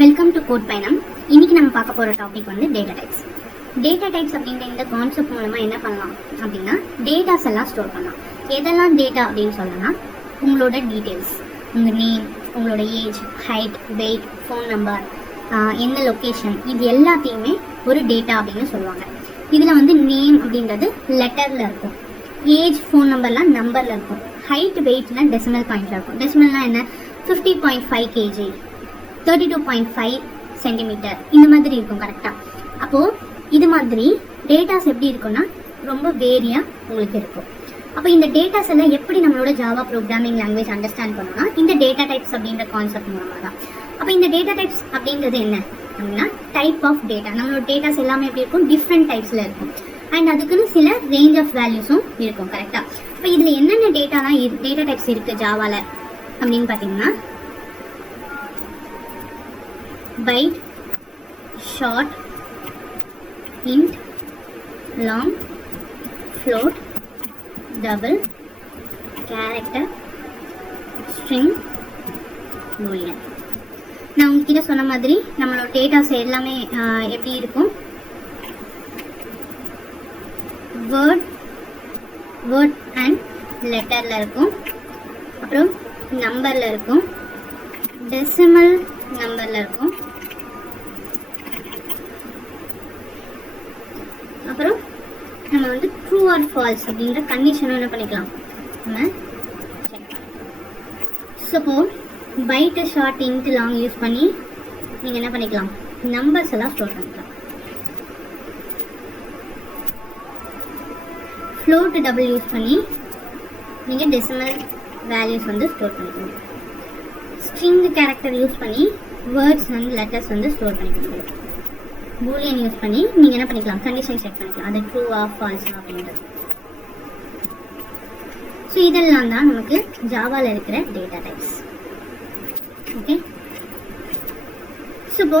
Welcome to quote பயணம். இன்னைக்கு நம்ம பார்க்க போகிற டாபிக் வந்து டேட்டா டைப்ஸ். டேட்டா டைப்ஸ் அப்படின்ற இந்த கான்செப்ட் மூலமாக என்ன பண்ணலாம் அப்படின்னா, டேட்டாஸ் எல்லாம் ஸ்டோர் பண்ணலாம். எதெல்லாம் டேட்டா அப்படின்னு சொல்லலாம், உங்களோட டீட்டெயில்ஸ், உங்கள் நேம், உங்களோட age, height, weight, phone number, எந்த லொக்கேஷன், இது எல்லாத்தையுமே ஒரு டேட்டா அப்படின்னு சொல்லுவாங்க. இதில் வந்து நேம் அப்படின்றது லெட்டரில் இருக்கும், ஏஜ், ஃபோன் நம்பர்லாம் நம்பரில் இருக்கும், ஹைட், வெயிட்லாம் டெசிமல் பாயிண்டில் இருக்கும். டெசிமல்னால் என்ன, 50.5 kg, 32.5 சென்டிமீட்டர், இந்த மாதிரி இருக்கும் கரெக்டாக. அப்போது இது மாதிரி டேட்டாஸ் எப்படி இருக்குன்னா ரொம்ப வேரியாக உங்களுக்கு இருக்கும். அப்போ இந்த டேட்டாஸ் எல்லாம் எப்படி நம்மளோட ஜாவா ப்ரோக்ராமிங் லாங்குவேஜ் அண்டர்ஸ்டாண்ட் பண்ணணும்னா இந்த டேட்டா டைப்ஸ் அப்படின்ற கான்செப்ட் மூலமாக தான். அப்போ இந்த டேட்டா டைப்ஸ் அப்படின்றது என்ன அப்படின்னா, டைப் ஆஃப் டேட்டா. நம்மளோட டேட்டாஸ் எல்லாமே எப்படி இருக்கும், டிஃப்ரெண்ட் டைப்ஸில் இருக்கும். அண்ட் அதுக்குன்னு சில ரேஞ்ச் ஆஃப் வேல்யூஸும் இருக்கும் கரெக்டாக. இப்போ இதில் என்னென்ன டேட்டா டைப்ஸ் இருக்குது ஜாவாவில் அப்படின்னு பார்த்தீங்கன்னா, byte, short, int, long, float, double, character, string, boolean. நான் உங்ககிட்ட சொன்ன மாதிரி நம்மளோட டேட்டாஸ் எல்லாமே எப்படி இருக்கும், வேர்ட் அண்ட் லெட்டரில் இருக்கும், அப்புறம் நம்பரில் இருக்கும், டெசிமல் நம்பரில் இருக்கும், அப்புறம் நம்ம வந்து ட்ரூ ஆர் ஃபால்ஸ் அப்படின்ற கண்டிஷனும் என்ன பண்ணிக்கலாம் நம்ம செக் பண்ணலாம். Suppose byte, short, int, long use பண்ணி நீங்கள் என்ன பண்ணிக்கலாம், நம்பர்ஸ் எல்லாம் ஸ்டோர் பண்ணிக்கலாம். ஃப்ளோட், டபுள் யூஸ் பண்ணி நீங்கள் டெசிமல் வேல்யூஸ் வந்து ஸ்டோர் பண்ணிக்கலாம். ஸ்ட்ரிங் கேரக்டர் யூஸ் பண்ணி வேர்ட்ஸ் அண்ட் லெட்டர்ஸ் வந்து ஸ்டோர் பண்ணிக்க முடியும். பூலியன் யூஸ் பண்ணி நீங்கள் என்ன பண்ணிக்கலாம், கண்டிஷன் செக் பண்ணிக்கலாம், அது ட்ரூவா ஃபால்ஸா அப்படின்றது. ஸோ இதெல்லாம் தான் நமக்கு ஜாவாவில் இருக்கிற டேட்டா டைப்ஸ். ஓகே, ஸோ இப்போ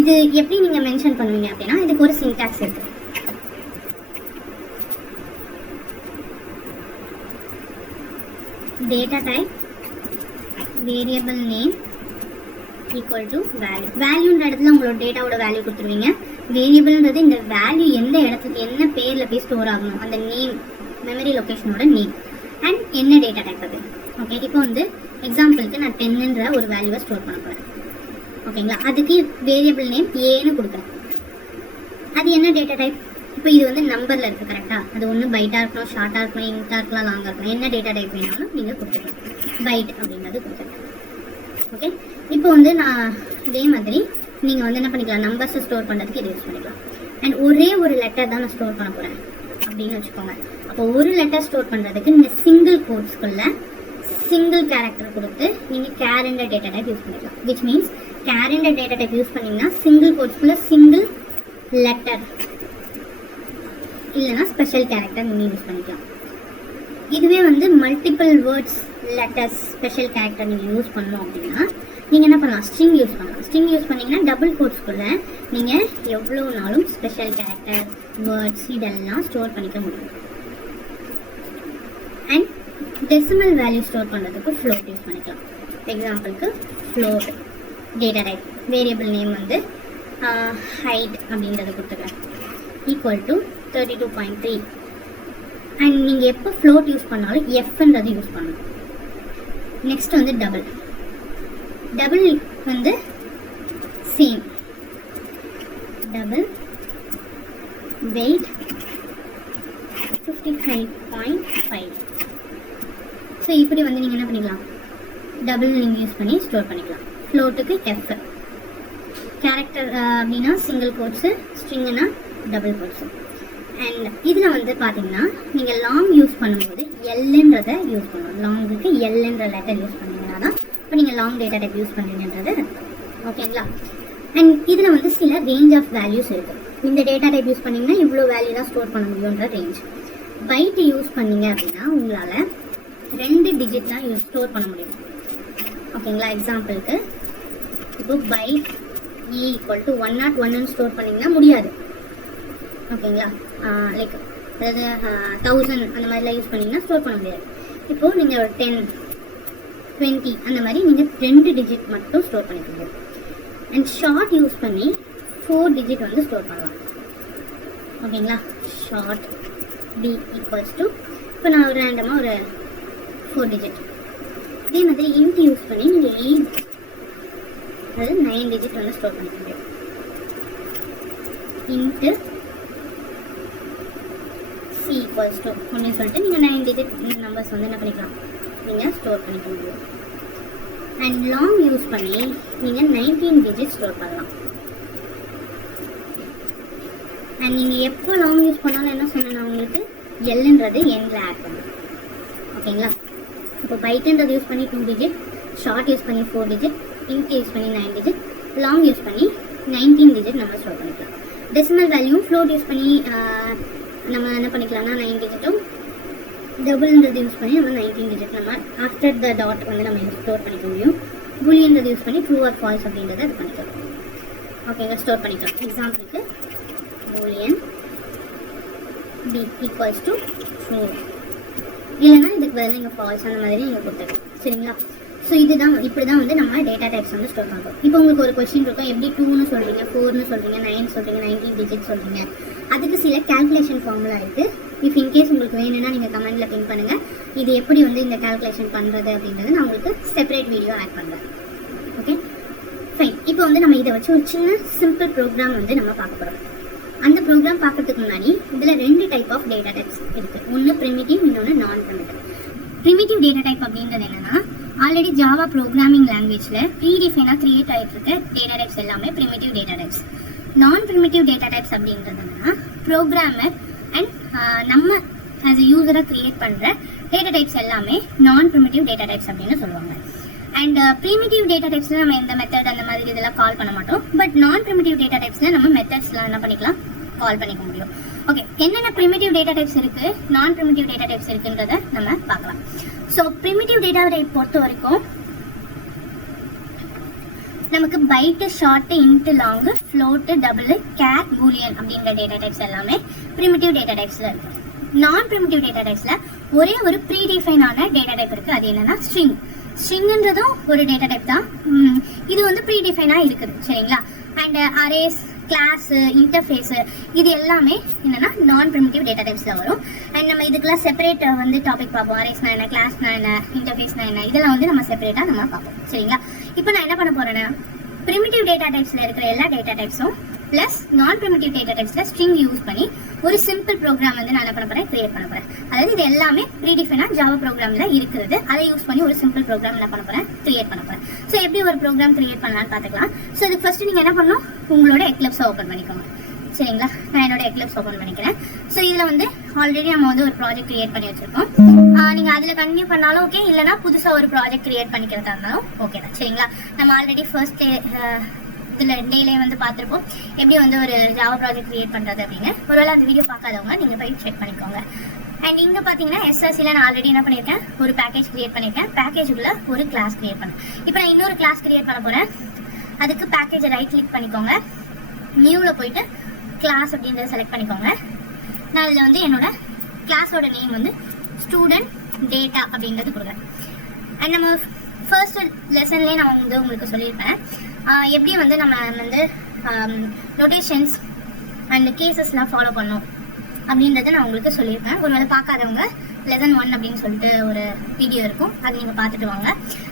இது எப்படி நீங்கள் மென்ஷன் பண்ணுவீங்க அப்படின்னா, இதுக்கு ஒரு சின்டாக்ஸ் இருக்கு. Data type variable name equal to value. வேல்யூன்ற இடத்துல உங்களோட டேட்டாவோட வேல்யூ கொடுத்துருவீங்க. வேரியபிள்ன்றது இந்த வேல்யூ எந்த இடத்துக்கு என்ன பேரில் போய் ஸ்டோர் ஆகணும், அந்த நேம், மெமரி லொக்கேஷனோட நேம் அண்ட் என்ன டேட்டா டைப் அது. ஓகே, இப்போ வந்து எக்ஸாம்பிளுக்கு நான் 10ன்ற ஒரு வேல்யூவை ஸ்டோர் பண்ண போகிறேன். ஓகேங்களா, அதுக்கு வேரியபிள் நேம் ஏன்னு கொடுக்குறேன். அது என்ன டேட்டா டைப், இப்போ இது வந்து நம்பரில் இருக்குது கரெக்டாக. அது ஒன்று பைட்டாக இருக்கணும், ஷார்ட்டாக இருக்கணும், இன்ட்டாக இருக்கலாம், லாங்காக இருக்கணும். என்ன டேட்டா டைப் வேணாலும் நீங்கள் கொடுத்துக்கலாம். பைட் அப்படின்றது கொடுத்துருக்கேன். ஓகே, இப்போ வந்து நான் இதே மாதிரி நீங்கள் வந்து என்ன பண்ணிக்கலாம், நம்பர்ஸை ஸ்டோர் பண்ணுறதுக்கு இதை யூஸ் பண்ணிக்கலாம். அண்ட் ஒரே ஒரு லெட்டர் தான் நான் ஸ்டோர் பண்ண போகிறேன் அப்படின்னு வச்சுக்கோங்க. அப்போ ஒரு லெட்டர் ஸ்டோர் பண்ணுறதுக்கு இந்த சிங்கிள் கோட்ஸ்குள்ள சிங்கிள் கேரக்டர் கொடுத்து நீங்கள் கேரண்ட டேட்டா டைப் யூஸ் பண்ணிக்கலாம். விச் மீன்ஸ் கேரண்ட டேட்டா டைப் யூஸ் பண்ணிங்கன்னா சிங்கிள் கோட்ஸ்குள்ள சிங்கிள் லெட்டர் இல்லைனா ஸ்பெஷல் கேரக்டர் நீங்கள் யூஸ் பண்ணிக்கலாம். இதுவே வந்து multiple words, letters, special character நீங்கள் யூஸ் பண்ணோம் அப்படின்னா நீங்கள் என்ன பண்ணலாம், ஸ்ட்ரிங் யூஸ் பண்ணலாம். ஸ்ட்ரிங் யூஸ் பண்ணிங்கன்னா டபுள் கோட்ஸ்குள்ளே நீங்கள் எவ்வளோ நாளும் ஸ்பெஷல் கேரக்டர், வேர்ட்ஸ் இதெல்லாம் ஸ்டோர் பண்ணிக்க முடியும். அண்ட் டெசிமல் வேல்யூ ஸ்டோர் பண்ணுறதுக்கு ஃப்ளோட் யூஸ் பண்ணிக்கலாம். எக்ஸாம்பிளுக்கு float data type variable name வந்து ஹைட் அப்படின்றத கொடுத்துக்கிறேன், ஈக்குவல் டு 32.3. அண்ட் நீங்கள் எப்போ ஃப்ளோட் யூஸ் பண்ணாலும் எஃப்ன்றது யூஸ் பண்ணணும். நெக்ஸ்ட் வந்து டபுள் வந்து சேம், டபுள் வெயிட் 55.5. ஸோ இப்படி வந்து நீங்கள் என்ன பண்ணிக்கலாம், டபுள் நீங்கள் யூஸ் பண்ணி ஸ்டோர் பண்ணிக்கலாம். ஃப்ளோட்டுக்கு எஃப், கேரக்டர் அப்படின்னா சிங்கிள் கோட்ஸு, ஸ்ட்ரிங்குனா டபுள் கோட்ஸு. அண்ட் இதில் வந்து பார்த்தீங்கன்னா நீங்கள் லாங் யூஸ் பண்ணும்போது எல்ன்றதை யூஸ் பண்ணணும். லாங்குக்கு எல்ன்ற லெட்டர் யூஸ் பண்ணிங்கன்னா தான் இப்போ நீங்கள் லாங் டேட்டா டைப் யூஸ் பண்ணுறீங்கன்றது. ஓகேங்களா, அண்ட் இதில் வந்து சில ரேஞ்ச் ஆஃப் வேல்யூஸ் இருக்குது. இந்த டேட்டா டைப் யூஸ் பண்ணிங்கன்னா இவ்வளோ வேல்யூ தான் ஸ்டோர் பண்ண முடியுன்ற ரேஞ்ச். பைட்டு யூஸ் பண்ணீங்க அப்படின்னா உங்களால் 2 டிஜிட் தான் ஸ்டோர் பண்ண முடியும். ஓகேங்களா, எக்ஸாம்பிளுக்கு இப்போ பைட் ஈக்குவல் டு 101ன்னு ஸ்டோர் பண்ணிங்கன்னா முடியாது. ஓகேங்களா, லைக் அதாவது 1000 அந்த மாதிரிலாம் யூஸ் பண்ணிங்கன்னா ஸ்டோர் பண்ண முடியாது. இப்போது நீங்கள் ஒரு 10, 20 அந்த மாதிரி நீங்கள் 2 டிஜிட் மட்டும் ஸ்டோர் பண்ணிக்க முடியும். அண்ட் ஷார்ட் யூஸ் பண்ணி 4 டிஜிட் வந்து ஸ்டோர் பண்ணலாம். ஓகேங்களா, ஷார்ட் b ஈக்குவல்ஸ் டு இப்போ நான் ஒரு ரேண்டமாக ஒரு 4 டிஜிட். இதே மாதிரி இன்ட் யூஸ் பண்ணி நீங்கள் 8 அதாவது 9 டிஜிட் வந்து ஸ்டோர் பண்ணிக்க முடியும். இன்ட்டு சி ஈக்குவல்ஸ் டு அப்படின்னு சொல்லிட்டு நீங்கள் 9 டிஜிட் நம்பர்ஸ் வந்து என்ன பண்ணிக்கலாம், நீங்கள் ஸ்டோர் பண்ணிக்க முடியும். அண்ட் லாங் யூஸ் பண்ணி நீங்கள் 19 டிஜிட் ஸ்டோர் பண்ணலாம். அண்ட் நீங்கள் எப்போ லாங் யூஸ் பண்ணாலும் என்ன சொன்னேன்னா உங்களுக்கு எல்ன்றது எண்டில் ஆட் பண்ணும். ஓகேங்களா, இப்போ பைட்டுன்றது யூஸ் பண்ணி 2 டிஜிட், ஷார்ட் யூஸ் பண்ணி 4 டிஜிட், இன்ட் யூஸ் பண்ணி 9 டிஜிட், லாங் யூஸ் பண்ணி 19 டிஜிட் நம்ம ஸ்டோர் பண்ணிக்கலாம். டெசிமல் வேல்யூ ஃப்ளோட் யூஸ் பண்ணி நம்ம என்ன பண்ணிக்கலாம்னா 9 டிஜிட்டும், டபுள்ன்றது யூஸ் பண்ணி நம்ம 19 டிஜிட் நம்ம ஆஃப்டர் த டாட் வந்து நம்ம ஸ்டோர் பண்ணிக்க முடியும். பூலியன்றது யூஸ் பண்ணி ட்ரூ ஆர் ஃபால்ஸ் அப்படின்றத இது பண்ணிக்கலாம். ஓகேங்க, ஸ்டோர் பண்ணிக்கலாம். எக்ஸாம்பிளுக்கு Boolean b equals to true, இல்லைன்னா இதுக்கு பதில் நீங்கள் ஃபால்ஸ் அந்த மாதிரி நீங்கள் கொடுத்துக்கலாம். சரிங்களா, ஸோ இதுதான் இப்படி தான் வந்து நம்ம டேட்டா டைப்ஸ் வந்து ஸ்டோர் பண்ணுறோம். இப்போ உங்களுக்கு ஒரு கொஸ்டின் இருக்கும், எப்படி 2ன்னு சொல்கிறீங்க, 4ன்னு சொல்கிறீங்க, 9 சொல்கிறீங்க, 19 டிஜிட் சொல்கிறீங்க. அதுக்கு சில கால்குலேஷன் ஃபார்முலா இருக்குது. இஃப் இன்கேஸ் உங்களுக்கு வேணும்னா நீங்கள் கமெண்ட்டில் பின் பண்ணுங்கள். இது எப்படி வந்து இந்த கால்குலேஷன் பண்ணுறது அப்படின்றது நான் உங்களுக்கு செப்பரேட் வீடியோ ஆட் பண்ணுறேன். Okay fine. இப்போ வந்து நம்ம இதை வச்சு ஒரு சின்ன சிம்பிள் ப்ரோக்ராம் வந்து நம்ம பார்க்க போகிறோம். அந்த ப்ரோக்ராம் பார்க்கறதுக்கு முன்னாடி இதில் 2 டைப் ஆஃப் டேட்டா டைப்ஸ் இருக்குது. ஒன்று ப்ரிமிட்டிவ், இன்னொன்று நான் ப்ரிமிட்டிவ். ப்ரிமிட்டிவ் டேட்டா டைப் அப்படின்றது என்னன்னா, ஆல்ரெடி ஜாவா ப்ரோக்ராமிங் லாங்குவேஜில் ப்ரீடிஃபைனாக கிரியேட் ஆகிட்டு இருக்க டேட்டா டைப்ஸ் எல்லாமே ப்ரிமிட்டிவ் டேட்டா டைப்ஸ். நான் ப்ரிமிட்டிவ் டேட்டா டைப்ஸ் அப்படின்றது என்னன்னா, ப்ரோக்ராமர் அண்ட் நம்ம ஆஸ் எ யூஸராக கிரியேட் பண்ணுற டேட்டா டைப்ஸ் எல்லாமே நான் ப்ரிமிட்டிவ் டேட்டா டைப்ஸ் அப்படின்னு சொல்லுவாங்க. அண்ட் ப்ரிமிட்டிவ் டேட்டா டைப்ஸில் நம்ம எந்த மெத்தட் அந்த மாதிரி இதெல்லாம் கால் பண்ண மாட்டோம். பட் நான் ப்ரிமிட்டிவ் டேட்டா டைப்ஸில் நம்ம மெத்தட்ஸ்லாம் என்ன பண்ணிக்கலாம், கால் பண்ணிக்க முடியும். ஓகே, என்னென்ன ப்ரிமிட்டிவ் டேட்டா டைப்ஸ் இருக்குது, நான் ப்ரிமிட்டிவ் டேட்டா டைப்ஸ் இருக்குன்றத நம்ம பார்க்கலாம். ஸோ ப்ரிமிட்டிவ் டேட்டா டைப் பொறுத்த வரைக்கும் நமக்கு byte, short, int, long, float, double, char, boolean அப்படின்ற டேட்டா டைப்ஸ் எல்லாமே ப்ரிமிட்டிவ் டேட்டா டைப்ஸில் இருக்குது. நான் ப்ரிமிட்டிவ் டேட்டா டைப்ஸில் ஒரே ஒரு ப்ரீடிஃபைனான டேட்டா டைப் இருக்குது. அது என்னன்னா ஸ்ட்ரிங். ஸ்ட்ரிங்ன்றதும் ஒரு டேட்டா டைப் தான். இது வந்து ப்ரீடிஃபைனாக இருக்குது. சரிங்களா, அண்ட் அரேஸ், கிளாஸ், இன்டர்ஃபேஸ் இது எல்லாமே என்னன்னா நான் ப்ரிமிட்டிவ் டேட்டா டைப்ஸில் வரும். அண்ட் நம்ம இதுக்கெல்லாம் செப்பரேட் வந்து டாபிக் பார்ப்போம். அரேஸ்னா என்ன, கிளாஸ்னா என்ன, இன்டர்ஃபேஸ்னா என்ன, இதெல்லாம் வந்து நம்ம செப்பரேட்டாக நம்ம பார்ப்போம். சரிங்களா, இப்போ நான் என்ன பண்ண போறேன்னா, ப்ரிமிட்டிவ் டேட்டா டைப்ஸில் இருக்கிற எல்லா டேட்டா டைப்ஸும் ப்ளஸ் நான் ப்ரிமிட்டிவ் டேட்டா டைப்ஸில் ஸ்ட்ரிங் யூஸ் பண்ணி ஒரு சிம்பிள் ப்ரோக்ராம் வந்து நான் என்ன பண்ண போகிறேன், கிரியேட் பண்ண போகிறேன். அதாவது இது எல்லாமே ப்ரீடிஃபைனாக ஜாவா ப்ரோக்ராமில் இருக்கிறது. அதை யூஸ் பண்ணி ஒரு சிம்பிள் ப்ரோக்ராம் என்ன பண்ண போகிறேன், கிரியேட் பண்ண போகிறேன். ஸோ எப்படி ஒரு ப்ரோக்ராம் கிரியேட் பண்ணலான்னு பார்த்துக்கலாம். ஸோ இதுக்கு ஃபஸ்ட்டு நீங்கள் என்ன பண்ணணும், உங்களோட எக்லிப்ஸை ஓப்பன் பண்ணிக்கோங்க. சரிங்களா, நான் என்னோட எக்லிப்ஸ் ஓப்பன் பண்ணிக்கிறேன். ஸோ இதில் வந்து ஆல்ரெடி நம்ம வந்து ஒரு ப்ராஜெக்ட் கிரியேட் பண்ணி வச்சிருக்கோம். நீங்கள் அதில் கண்டினியூ பண்ணாலும் ஓகே, இல்லைனா புதுசாக ஒரு ப்ராஜெக்ட் கிரியேட் பண்ணிக்கிறதா இருந்தாலும் ஓகே தான். சரிங்களா, நம்ம ஆல்ரெடி ஃபர்ஸ்ட் இதில் டேலே வந்து பார்த்துருப்போம் எப்படி வந்து ஒரு ஜாவா ப்ராஜெக்ட் கிரியேட் பண்ணுறது அப்படின்னு. ஒருவேளை அந்த வீடியோ பார்க்காதவங்க நீங்கள் போய் செக் பண்ணிக்கோங்க. அண்ட் இங்கே பார்த்தீங்கன்னா எஸ்எஸ்சியில் நான் ஆல்ரெடி என்ன பண்ணியிருக்கேன், ஒரு பேக்கேஜ் கிரியேட் பண்ணியிருக்கேன். பேக்கேஜுக்குள்ள ஒரு கிளாஸ் கிரியேட் பண்ணேன். இப்போ நான் இன்னொரு கிளாஸ் கிரியேட் பண்ண போகிறேன். அதுக்கு பேக்கேஜை ரைட் கிளிக் பண்ணிக்கோங்க, நியூவில் போயிட்டு கிளாஸ் அப்படின்றத செலக்ட் பண்ணிக்கோங்க. நான் இதில் வந்து என்னோட கிளாஸோட நேம் வந்து ஸ்டூடெண்ட் டேட்டா அப்படின்றது கொடுக்குறேன். அண்ட் நம்ம ஃபர்ஸ்ட் லெசன்லேயே நான் வந்து உங்களுக்கு சொல்லியிருப்பேன் எப்படி வந்து நம்ம வந்து நோட்டேஷன்ஸ் அண்ட் கேசஸ்லாம் ஃபாலோ பண்ணோம் அப்படின்றத நான் உங்களுக்கு சொல்லியிருப்பேன். ஒரு வேளை பார்க்காதவங்க லெசன் 1 அப்படின்னு சொல்லிட்டு ஒரு வீடியோ இருக்கும், அது நீங்கள் பார்த்துட்டு வாங்க.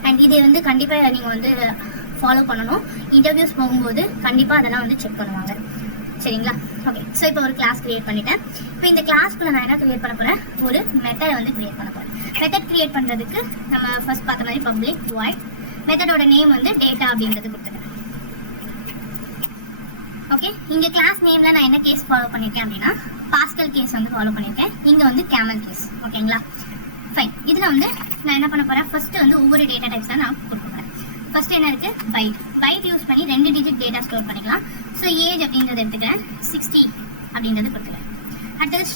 அண்ட் இதை வந்து கண்டிப்பாக நீங்கள் வந்து ஃபாலோ பண்ணணும். இன்டர்வியூஸ் போகும்போது கண்டிப்பாக அதெல்லாம் வந்து செக் பண்ணுவாங்க. சரிங்களா, ஓகே. ஸோ இப்போ ஒரு கிளாஸ் கிரியேட் பண்ணிட்டேன். இப்போ இந்த கிளாஸ்க்குள்ள நான் என்ன கிரியேட் பண்ண போகிறேன், ஒரு மெத்தட் வந்து கிரியேட் பண்ண போகிறேன். மெத்தட் கிரியேட் பண்ணுறதுக்கு நம்ம ஃபர்ஸ்ட் பார்த்த மாதிரி பப்ளிக் வாய்ட் மெத்தடோட நேம் வந்து டேட்டா அப்படின்றது கொடுத்துருக்கேன். ஓகே, இங்கே கிளாஸ் நேமில் நான் என்ன கேஸ் ஃபாலோ பண்ணியிருக்கேன் அப்படின்னா பாஸ்கல் கேஸ் வந்து ஃபாலோ பண்ணியிருக்கேன். இங்கே வந்து கேமல் கேஸ். ஓகேங்களா, ஃபைன். இதில் வந்து நான் என்ன பண்ண போகிறேன், ஃபஸ்ட்டு வந்து ஒவ்வொரு டேட்டா டைப்ஸ் தான் நான் கொடுக்க போகிறேன். ஃபஸ்ட்டு என்ன இருக்குது, பைட். பைட் யூஸ் பண்ணி 2 டிஜிட் டேட்டா ஸ்டோர் பண்ணிக்கலாம். ஸோ ஏஜ் அப்படின்றத எடுத்துக்கிறேன், 60 அப்படின்றது கொடுத்துக்கிறேன். அடுத்தது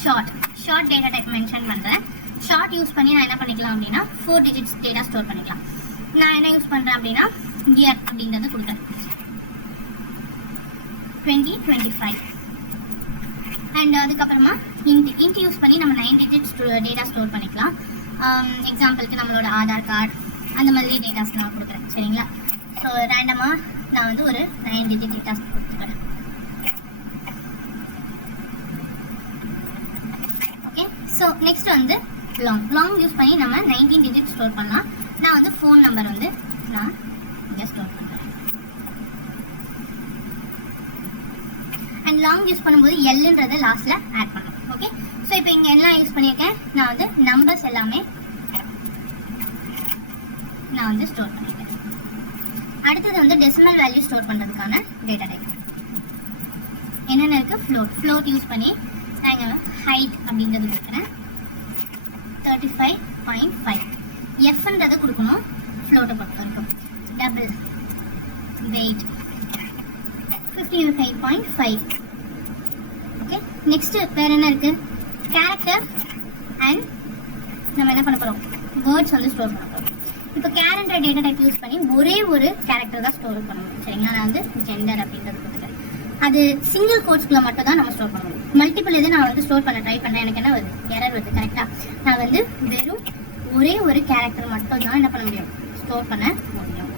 ஷார்ட் டேட்டா டைப் மென்ஷன் பண்ணுறேன். ஷார்ட் யூஸ் பண்ணி நான் என்ன பண்ணிக்கலாம் அப்படின்னா 4 டிஜிட்ஸ் டேட்டா ஸ்டோர் பண்ணிக்கலாம். நான் என்ன யூஸ் பண்ணுறேன் அப்படின்னா இயர் அப்படின்றது கொடுக்குறேன், 2025. அண்ட் அதுக்கப்புறமா இன்ட் யூஸ் பண்ணி நம்ம 9 டிஜிட்ஸ் டேட்டா ஸ்டோர் பண்ணிக்கலாம். எக்ஸாம்பிளுக்கு நம்மளோட ஆதார் கார்டு அந்த மாதிரி டேட்டாஸ் நான் கொடுக்குறேன். சரிங்களா, ஸோ ரேண்டமாக நான் வந்து ஒரு 9 டிஜிட் டேட்டா கொடுத்துக்கிறேன். ஓகே, ஸோ நெக்ஸ்ட் வந்து லாங் யூஸ் பண்ணி நம்ம 19 டிஜிட் ஸ்டோர் பண்ணலாம். நான் வந்து ஃபோன் நம்பர் வந்து நான் இங்கே ஸ்டோர் பண்ணுறேன். அண்ட் லாங் யூஸ் பண்ணும்போது எல்லுன்றதை லாஸ்ட்டில் ஆட் பண்ணணும். ஓகே, ஸோ இப்போ இங்கே எல்லாம் யூஸ் பண்ணியிருக்கேன். நான் வந்து நம்பர்ஸ் எல்லாமே நான் வந்து ஸ்டோர் பண்ணியிருக்கேன். அடுத்தது வந்து டெசிமல் வேல்யூ ஸ்டோர் பண்ணுறதுக்கான டேட்டா டைப் என்னென்ன இருக்குது? ஃப்ளோட் யூஸ் பண்ணி நான் இங்கே ஹைட் அப்படின்றது கொடுக்குறேன் 35.5. எஃப்ன்றதை கொடுக்கணும் ஃப்ளோட்டை பொறுத்த வரைக்கும். Double wait 55.5. ஓகே, நெக்ஸ்ட் வேறு என்ன இருக்குது? கேரக்டர் அண்ட் நம்ம என்ன பண்ண போகிறோம்? வேர்ட்ஸ் வந்து ஸ்டோர் பண்ண போகிறோம். இப்போ கேரக்டர் டேட்டா டைப் யூஸ் பண்ணி ஒரே ஒரு கேரக்டர் தான் ஸ்டோர் பண்ணணும். சரிங்களா? நான் வந்து ஜெண்டர் அப்படின்றது கொடுத்துட்டேன். அது சிங்கிள் கோட்ஸ்குள்ள மட்டும் தான் நம்ம ஸ்டோர் பண்ணணும். மல்டிபிள் இது நான் வந்து ஸ்டோர் பண்ண ட்ரை பண்ணுறேன். எனக்கு என்ன வருது? எரர் வருது. கரெக்டாக நான் வந்து வெறும் ஒரே ஒரு கேரக்டர் மட்டும் தான் என்ன பண்ண முடியும்? ஸ்டோர் பண்ண முடியும்.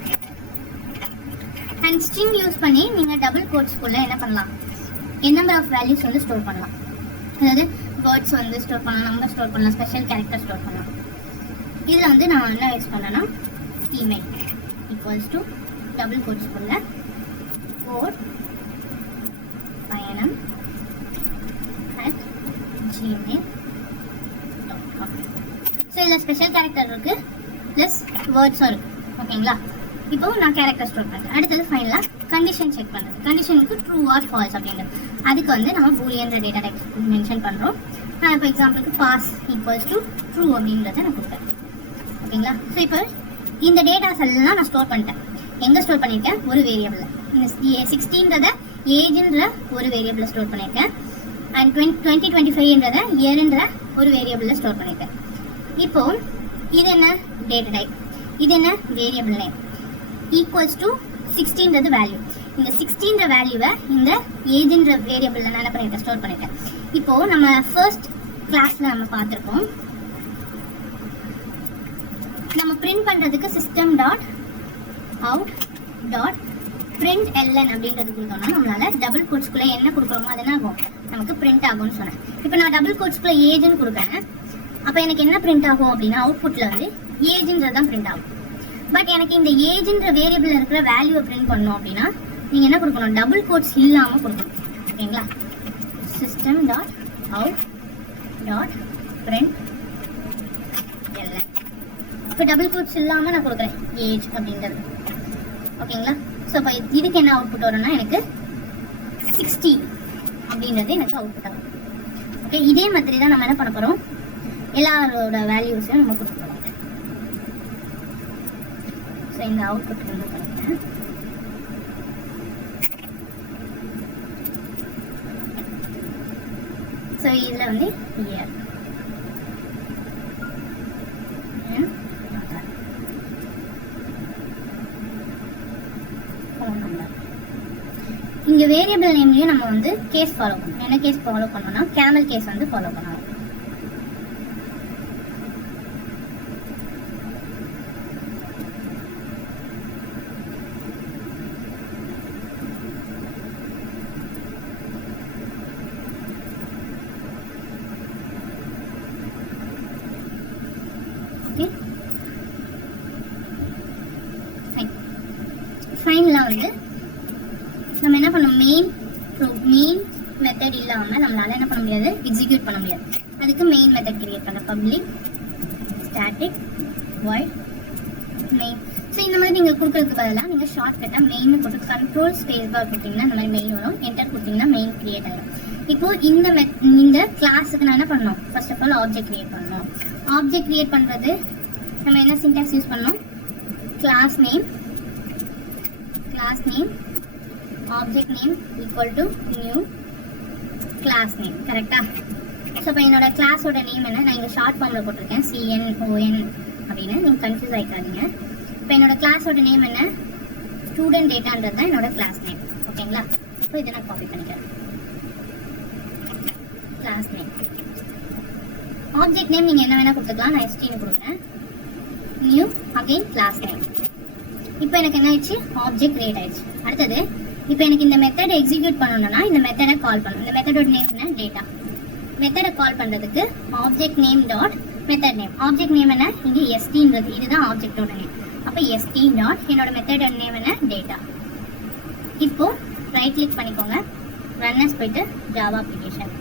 அண்ட் ஸ்ட்ரிங் யூஸ் பண்ணி நீங்கள் டபுள் கோட்ஸ்குள்ள என்ன பண்ணலாம்? என் நம்பர் ஆஃப் வேல்யூஸ் வந்து ஸ்டோர் பண்ணலாம். அதாவது வேர்ட்ஸ் வந்து ஸ்டோர் பண்ணலாம், நம்பர் ஸ்டோர் பண்ணலாம், ஸ்பெஷல் கேரக்டர் ஸ்டோர் பண்ணலாம். இதில் வந்து நான் என்ன யூஸ் பண்ணேன்னா இமெயில் ஈக்குவல்ஸ் டு டபுள் கோட்ஸ்குள்ள கோட் பயணம் @gmail.com. ஸோ இதில் ஸ்பெஷல் கேரக்டர் இருக்குது ப்ளஸ் வேர்ட்ஸும் இருக்குது. ஓகேங்களா? இப்போ நான் கேரக்டர் ஸ்டோர் பண்ணுறேன். அடுத்தது ஃபைனலாக கண்டிஷன் செக் பண்ணுறது. கண்டிஷனுக்கு ட்ரூ ஆர் ஃபால்ஸ் அப்படின்றது. அதுக்கு வந்து நம்ம பூலியன்ற டேட்டா டைப் மென்ஷன் பண்ணுறோம். நான் இப்போ எக்ஸாம்பிளுக்கு பாஸ் ஈக்குவல்ஸ் டு ட்ரூ அப்படின்றத நான் கொடுப்பேன். ஓகேங்களா? ஸோ இப்போ இந்த டேட்டாஸ் எல்லாம் நான் ஸ்டோர் பண்ணிட்டேன். எங்கே ஸ்டோர் பண்ணியிருக்கேன்? ஒரு வேரியபிளில். இந்த 16ன்றதை ஏஜ்ன்ற ஒரு வேரியபிளில் ஸ்டோர் பண்ணியிருக்கேன். அண்ட் 2025ன்றதை இயர்ன்ற ஒரு வேரியபிளில் ஸ்டோர் பண்ணியிருக்கேன். இப்போ இது என்ன? Data type. இது என்ன? Variable name. ஈக்குவல்ஸ் டு 16ன்றது வேல்யூ. இந்த 16ன்ற வேல்யூவை இந்த ஏஜ்ன்ற வேரியபிளில் நான் என்ன பண்ணியிருக்கேன்? ஸ்டோர் பண்ணியிருக்கேன். இப்போது நம்ம ஃபர்ஸ்ட் கிளாஸில் நம்ம பார்த்துருக்கோம். நம்ம பிரிண்ட் பண்ணுறதுக்கு system dot out dot print LN அப்படின்றது கொடுத்தோம்னா நம்மளால டபுள் கோட்ஸ்குள்ளே என்ன கொடுக்குறோமோ அது என்ன ஆகும்? நமக்கு பிரிண்ட் ஆகும்னு சொன்னேன். இப்போ நான் டபுள் கோட்ஸ்குள்ளே ஏஜ்னு கொடுக்குறேன். அப்போ எனக்கு என்ன பிரிண்ட் ஆகும் அப்படின்னா அவுட்புட்டில் வந்து ஏஜ்ன்றது தான் பிரிண்ட் ஆகும். பட் எனக்கு இந்த ஏஜ்ன்ற வேரியபிளில் இருக்கிற வேல்யூவை பிரிண்ட் பண்ணணும் அப்படின்னா நீங்கள் என்ன கொடுக்கணும்? டபுள் கோட்ஸ் இல்லாமல் கொடுக்கணும். ஓகேங்களா? System dot out dot print LN. இப்போ டபுள் கோட்ஸ் இல்லாமல் நான் கொடுக்குறேன் ஏஜ் அப்படின்றது. ஓகேங்களா? ஸோ இப்போ இதுக்கு என்ன அவுட்புட் வரும்னா எனக்கு 60 அப்படின்றது எனக்கு அவுட்புட் ஆகும். ஓகே, இதே மாதிரி தான் நம்ம என்ன பண்ண போகிறோம்? எல்லாரோட வேல்யூஸையும் நம்ம கொடுக்க போகிறோம். ஸோ இந்த அவுட்புட் வந்து பண்ணிக்கிறேன். ஸோ இதில் வந்து இயர் இங்கே வேரியபிள் நேம்லேயும் நம்ம வந்து கேஸ் ஃபாலோ பண்ணணும். என்ன கேஸ் ஃபாலோ பண்ணோம்னா கேமல் கேஸ் வந்து ஃபாலோ பண்ணணும். ஓகே, ஃபைனலாக வந்து நம்ம என்ன பண்ணோம்? மெயின் மெத்தட் இல்லாமல் நம்மளால என்ன பண்ண முடியாது? எக்ஸிக்யூட் பண்ண முடியாது. அதுக்கு மெயின் மெத்தட் கிரியேட் பண்ண public static void main. So இந்த மாதிரி நீங்கள் கொடுக்குறதுக்கு பதிலாக நீங்கள் ஷார்ட்கட்டாக மெயின் போட்டு கண்ட்ரோல் ஸ்பேஸ் பார் கொடுத்தீங்கன்னா இந்த மாதிரி மெயின் வரும். என்டர் கொடுத்தீங்கன்னா மெயின் கிரியேட் ஆகிடும். இப்போது இந்த கிளாஸுக்கு நான் என்ன பண்ணணும்? First of all object create பண்ணணும். ஆப்ஜெக்ட் கிரியேட் பண்ணுறது நம்ம என்ன சின்டாக்ஸ் யூஸ் பண்ணணும்? Class name object name equal to new class name. கரெக்டாக? ஸோ இப்போ என்னோட கிளாஸோட நேம் என்ன? நான் இங்கே ஷார்ட் ஃபார்மில் போட்டிருக்கேன் CNON அப்படின்னு. நீங்கள் கன்ஃபியூஸ் ஆகிக்காதீங்க. இப்போ என்னோட கிளாஸோட நேம் என்ன? ஸ்டூடெண்ட் டேட்டான்றது தான் என்னோட கிளாஸ் நேம். ஓகேங்களா? ஸோ இதை நான் காப்பி பண்ணிக்கிறேன். கிளாஸ் நேம் ஆப்ஜெக்ட் நேம் நீங்கள் என்ன வேணால் கொடுத்துக்கலாம். நான் STன்னு கொடுக்குறேன். New again class name. இப்போ எனக்கு என்ன ஆயிடுச்சு, ஆப்ஜெக்ட் கிரியேட் ஆயிடுச்சு. அடுத்தது இப்போ எனக்கு இந்த மெத்தடை எக்ஸிக்யூட் பண்ணணும்னா இந்த மெத்தடை கால் பண்ணணும். இந்த மெத்தடோட நேம் என்ன, டேட்டா. மெத்தடை கால் பண்ணுறதுக்கு object name dot method name. Object name என்ன, இங்கே எஸ்டின்றது, இதுதான் ஆப்ஜெக்டோட நேம். அப்போ எஸ்டி டாட் என்னோட மெத்தடோட நேம் என்ன, டேட்டா. இப்போ ரைட் கிளிக் பண்ணிக்கோங்க, ரன்னர்ஸ் போயிட்டு ஜாவா அப்ளிகேஷன்.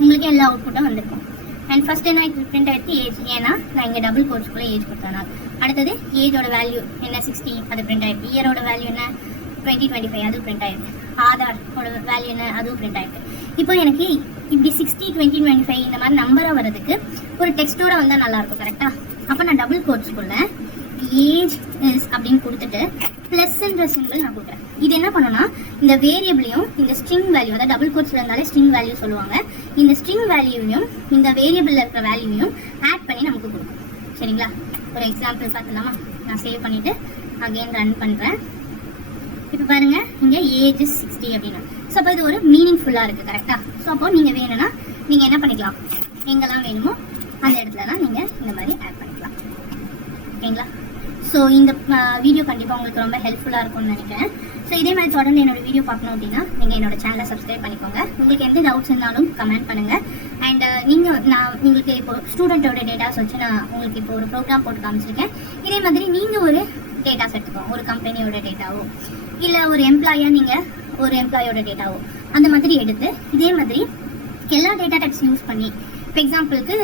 உங்களுக்கு எல்லா அவுட்புட்டும் வந்திருக்கும். அண்ட் ஃபர்ஸ்ட் என்ன பிரிண்ட் ஆயிடுச்சு, ஏஜ். ஏன்னா நான் இங்கே டபுள் கோட்ஸ்குள்ளே ஏஜ் கொடுத்தேன். அடுத்தது ஏஜோட வேல்யூ என்ன, 60, அது பிரிண்ட் ஆயிருக்கு. இயரோட வேல்யூ என்ன, 2025, அது பிரிண்ட் ஆயிருக்கு. ஆதாரோட வேல்யூ என்ன, அதுவும் பிரிண்ட் ஆயிருக்கு. இப்போ எனக்கு இப்படி 60, 2025 இந்த மாதிரி நம்பராக வர்றதுக்கு ஒரு டெக்ஸ்டோட வந்தால் நல்லாயிருக்கும், கரெக்டாக? அப்போ நான் டபுள் கோட்ஸ்குள்ள ஏஜ் இஸ் அப்படின்னு கொடுத்துட்டு ப்ளஸ்ன்ற சிம்பிள் நான் கொடுக்குறேன். இது என்ன பண்ணணும்னா இந்த வேரியபிளையும் இந்த ஸ்ட்ரிங் வேல்யூ, அதாவது டபுள் கோட்ஸில் இருந்தாலே ஸ்ட்ரிங் வேல்யூ சொல்லுவாங்க, இந்த ஸ்ட்ரிங் வேல்யூவையும் இந்த வேரியபிளில் இருக்கிற வேல்யூவையும் ஆட் பண்ணி நமக்கு கொடுக்கும். சரிங்களா? ஒரு எக்ஸாம்பிள் பார்த்துலாமா? நான் சேவ் பண்ணிவிட்டு அகெயின் ரன் பண்ணுறேன். இப்போ பாருங்கள், இங்கே ஏஜ் 60 அப்படின்னா. ஸோ அப்போ இது ஒரு மீனிங்ஃபுல்லாக இருக்குது, கரெக்டாக? ஸோ அப்போ நீங்கள் வேணும்னா நீங்கள் என்ன பண்ணிக்கலாம், எங்கெல்லாம் வேணுமோ அந்த இடத்துலலாம் நீங்கள் இந்த மாதிரி ஆட் பண்ணிக்கலாம். ஓகேங்களா? ஸோ இந்த வீடியோ கண்டிப்பாக உங்களுக்கு ரொம்ப ஹெல்ப்ஃபுல்லாக இருக்கும்னு நினைக்கிறேன். ஸோ இதே மாதிரி தொடர்ந்து என்னோட வீடியோ பார்க்கணும் அப்படின்னா நீங்கள் என்னோட சேனலை சப்ஸ்கிரைப் பண்ணிக்கோங்க. உங்களுக்கு எந்த டவுட்ஸ் இருந்தாலும் கமெண்ட் பண்ணுங்கள். அண்ட் நான் உங்களுக்கு இப்போ ஸ்டூடெண்ட்டோட டேட்டாஸ் வச்சு நான் உங்களுக்கு இப்போ ஒரு ப்ரோக்ராம் போட்டு காமிச்சிருக்கேன். இதே மாதிரி நீங்கள் ஒரு டேட்டாஸ் எடுத்துக்கோங்க, ஒரு கம்பெனியோட டேட்டாவோ இல்லை ஒரு எம்ப்ளாயாக நீங்கள் ஒரு எம்ப்ளாயோட டேட்டாவோ அந்த மாதிரி எடுத்து இதே மாதிரி எல்லா டேட்டா டைப்ஸ் யூஸ் பண்ணி, இப்போ எக்ஸாம்பிளுக்கு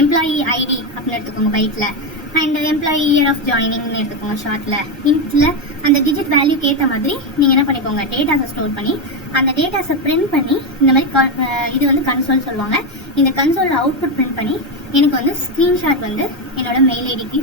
எம்ப்ளாயி ஐடி அப்படின்னு எடுத்துக்கோங்க பைட்டில், அண்ட் எம்ப்ளாயி இயர் ஆஃப் ஜாயினிங்னு எடுத்துக்கோங்க ஷார்ட்டில். இன்ட்டில் அந்த டிஜிட் வேல்யூக்கு ஏற்ற மாதிரி நீங்கள் என்ன பண்ணிக்கோங்க, டேட்டாஸை ஸ்டோர் பண்ணி அந்த டேட்டாஸை பிரிண்ட் பண்ணி இந்த மாதிரி இது வந்து கன்சோல் சொல்லுவாங்க, இந்த கன்சோலில் அவுட்புட் பிரிண்ட் பண்ணி எனக்கு வந்து ஸ்க்ரீன்ஷாட் வந்து என்னோட மெயில் ஐடிக்கு